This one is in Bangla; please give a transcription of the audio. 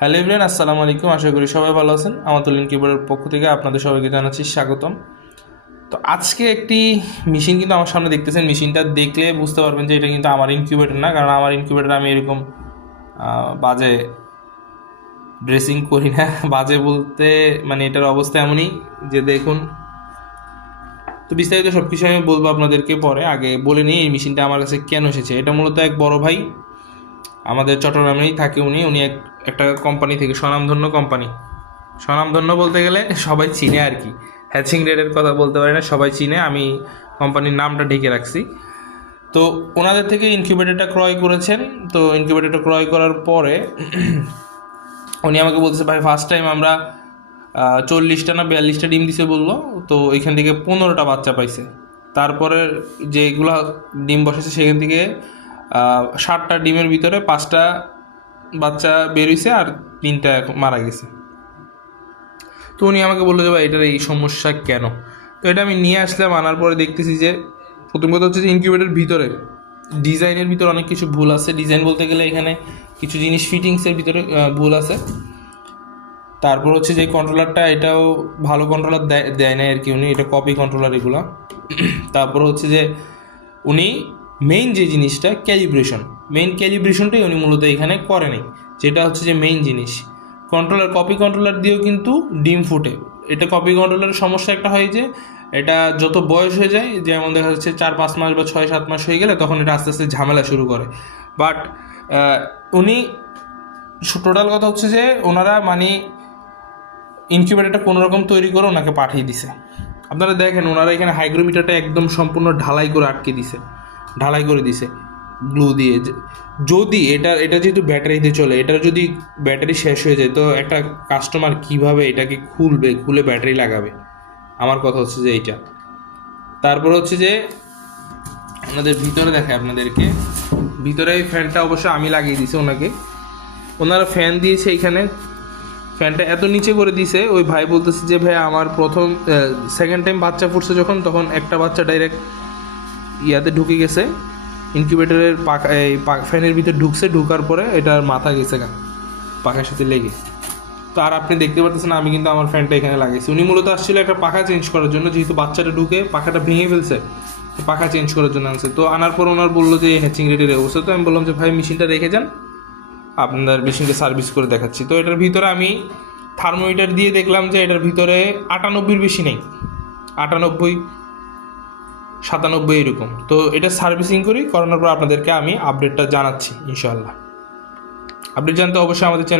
হ্যালো এভরিওয়ান, আসসালামু আলাইকুম। আশা করি সবাই ভালো আছেন। আমাতুল ইনকিউবেটরের পক্ষ থেকে আপনাদের সবাইকে জানাচ্ছি স্বাগতম। তো আজকে একটি মেশিন কিন্তু আমার সামনে দেখতেছেন। মেশিনটা দেখলে বুঝতে পারবেন যে এটা কিন্তু আমার ইনকিউবেটর না, কারণ আমার ইনকিউবেটর আমি এরকম বাজে ড্রেসিং করি না। বাজে বলতে মানে এটার অবস্থা এমনই যে দেখুন। তো বিস্তারিত সব কিছু আমি বলবো আপনাদেরকে পরে, আগে বলে নিই এই মেশিনটা আমার কাছে কেন এসেছে। এটা মূলত এক বড় ভাই আমাদের চট্টগ্রামেই থাকে, উনি একটা কোম্পানি থেকে, স্বনামধন্য কোম্পানি, স্বনামধন্য বলতে গেলে সবাই চিনে আর কি, হ্যাচিং রেটের কথা বলতে পারি না, সবাই চিনে, আমি কোম্পানির নামটা ঢেকে রাখছি। তো ওনাদের থেকে ইনকিউবেটরটা ক্রয় করেছেন। তো ইনকিউবেটরটা ক্রয় করার পরে উনি আমাকে বলতেছে, ভাই ফার্স্ট টাইম আমরা 40টা না 42টা ডিম দিছে বললো। তো এখান থেকে 15টা বাচ্চা পাইছে। তারপরে যেগুলো ডিম বসেছে সেখান থেকে 60টা ডিমের ভিতরে 5টা বাচ্চা বেরিয়েছে আর 3টা মারা গেছে। তো উনি আমাকে বললো যে ভাই এটার এই সমস্যা কেন। তো এটা আমি নিয়ে আসলাম, আনার পরে দেখতেছি যে প্রথম কথা হচ্ছে যে ইনকিউবেটরের ভিতরে ডিজাইনের ভিতরে অনেক কিছু ভুল আছে। ডিজাইন বলতে গেলে এখানে কিছু জিনিস ফিটিংসের ভিতরে ভুল আছে। তারপর হচ্ছে যে কন্ট্রোলারটা, এটাও ভালো কন্ট্রোলার দেয় না আর কি, উনি এটা কপি কন্ট্রোলার এগুলো। তারপর হচ্ছে যে উনি মেইন যে জিনিসটা মেইন ক্যালিব্রেশনটাই উনি মূলত এখানে করেনি, যেটা হচ্ছে যে মেইন জিনিস। কপি কন্ট্রোলার দিয়েও কিন্তু ডিম ফুটে। এটা কপি কন্ট্রোলারের সমস্যা একটা হয় যে এটা যত বয়স হয়ে যায়, যেমন দেখা যাচ্ছে 4-5 মাস বা 6-7 মাস হয়ে গেলে তখন এটা আস্তে আস্তে ঝামেলা শুরু করে। বাট উনি টোটাল কথা হচ্ছে যে ওনারা মানে ইনকিউবেটরটা কোনোরকম তৈরি করে ওনাকে পাঠিয়ে দিছে। আপনারা দেখেন ওনারা এখানে হাইগ্রোমিটারটা একদম সম্পূর্ণ ঢালাই করে দিছে গ্লু দিয়ে। যদি এটা যেহেতু ব্যাটারিতে চলে, এটার যদি ব্যাটারি শেষ হয়ে যায় তো একটা কাস্টমার কিভাবে এটাকে খুলে ব্যাটারি লাগাবে? আমার কথা হচ্ছে যে এইটা। তারপর হচ্ছে যে ওনাদের ভিতরে দেখায় আপনাদেরকে, ভিতরে এই ফ্যানটা অবশ্য আমি লাগিয়ে দিয়েছি ওনাকে। ওনারা ফ্যান দিয়েছে এখানে, ফ্যানটা এত নিচে করে দিছে। ওই ভাই বলতেছে যে ভাই আমার সেকেন্ড টাইম বাচ্চা ফুটছে যখন, তখন একটা বাচ্চা ডাইরেক্ট ইয়াতে ঢুকে গেছে, ইনকিউবেটরের ফ্যানের ভিতরে ঢুকার পরে এটার মাথা গেছে পাখার সাথে লেগে। তো আর আপনি দেখতে পাচ্ছেন আমি কিন্তু আমার ফ্যানটা এখানে লাগিয়েছি। উনি মূলত আসছিল একটা পাখা চেঞ্জ করার জন্য, যেহেতু বাচ্চাটা ঢুকে পাখাটা ভেঙে ফেলছে, পাখা চেঞ্জ করার জন্য আনছে। তো আনার পর ওনার বললো যে হ্যাচিং রেটের অবস্থা। তো আমি বললাম যে ভাই মেশিনটা রেখে যান, আপনার মেশিনকে সার্ভিস করে দেখাচ্ছি। তো এটার ভিতরে আমি থার্মোমিটার দিয়ে দেখলাম যে এটার ভিতরে 98-র বেশি নেই, 98-97 এরকম। তো এটা সার্ভিসিং করানোর পর আপনাদেরকে আমি আপডেটটা জানাচ্ছি ইনশাআল্লাহ। আপডেট জানতে অবশ্যই আমাদের চ্যানেল